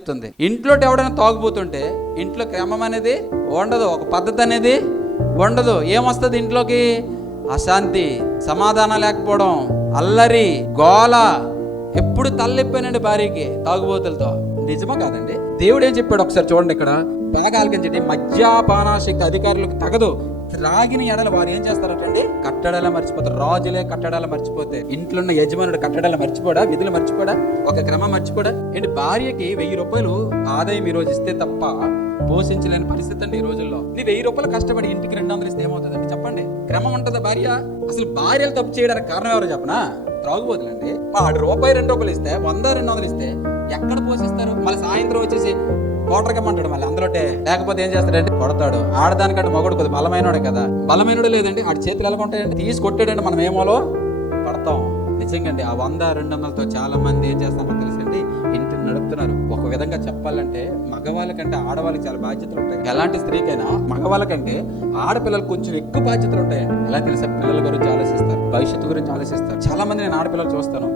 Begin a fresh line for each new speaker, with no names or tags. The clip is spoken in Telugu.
చెప్తుంది. ఇంట్లో ఎవడైనా తాగుపోతుంటే ఇంట్లో క్రమం అనేది ఉండదు ఒక పద్ధతి అనేది ఉండదు ఏమొస్తుంది ఇంట్లోకి? అశాంతి సమాధానం లేకపోవడం అల్లరి గోల. ఎప్పుడు తలెప్పానండి భార్యకి తాగుబోతులతో? నిజమా కాదండి. దేవుడు ఏం చెప్పాడు ఒకసారి చూడండి ఇక్కడ. బాగా ఆలకించండి మద్యపాన అధికారులకు తగదు. త్రాగిన ఎడల వారు ఏం చేస్తారటండి కట్టడాల మర్చిపోతారు. రాజులే కట్టడాలు మర్చిపోతే ఇంట్లో ఉన్న యజమానుడు కట్టడాలు మర్చిపోడా? విధులు మర్చిపోడా? ఒక క్రమం మర్చిపోడా? ఏంటి భార్యకి వెయ్యి రూపాయలు ఆదాయం ఈ రోజు ఇస్తే తప్ప పోషించలేని పరిస్థితి అండి ఈ రోజుల్లో. నీ వెయ్యి రూపాయలు కష్టపడి ఇంటికి రెండు వందలు ఇస్తే ఏమవుతుందండి? చెప్పండి. క్రమం ఉంటుందా భార్య? అసలు భార్యలు తప్పు చేయడానికి కారణం ఎవరు చెప్పనా? త్రాగుబోతులండి. ఆడు రూపాయి రెండు రూపాయలు ఇస్తే వంద రెండు వందలు ఇస్తే ఎక్కడ పోషిస్తారు? మళ్ళీ సాయంత్రం వచ్చేసి కోటరకమంటాడు మళ్ళీ. అందులోటే లేకపోతే ఏం చేస్తాడంటే కొడతాడు. ఆడదానికంటే మగడు కొద్ది బలమైనడే కదా. బలమైనడు లేదండి ఆడి చేతులు ఎలా ఉంటాయండి తీసి కొట్టాడంటే మనం ఏమోలో పడతాం నిజంగా ఆ వంద రెండు వందలతో చాలా మంది ఏం చేస్తామో తెలుసండి? ఇంటిని నడుపుతున్నారు. ఒక విధంగా చెప్పాలంటే మగవాళ్ళకంటే ఆడవాళ్ళకి చాలా బాధ్యతలు ఉంటాయి. ఎలాంటి స్త్రీకైనా మగవాళ్ళకంటే ఆడపిల్లలు కొంచెం ఎక్కువ బాధ్యతలు ఉంటాయండి. ఎలా తెలుసా? పిల్లల గురించి ఆలోచిస్తారు భవిష్యత్తు గురించి ఆలోచిస్తారు. చాలా మంది నేను ఆడపిల్లలు చూస్తాను.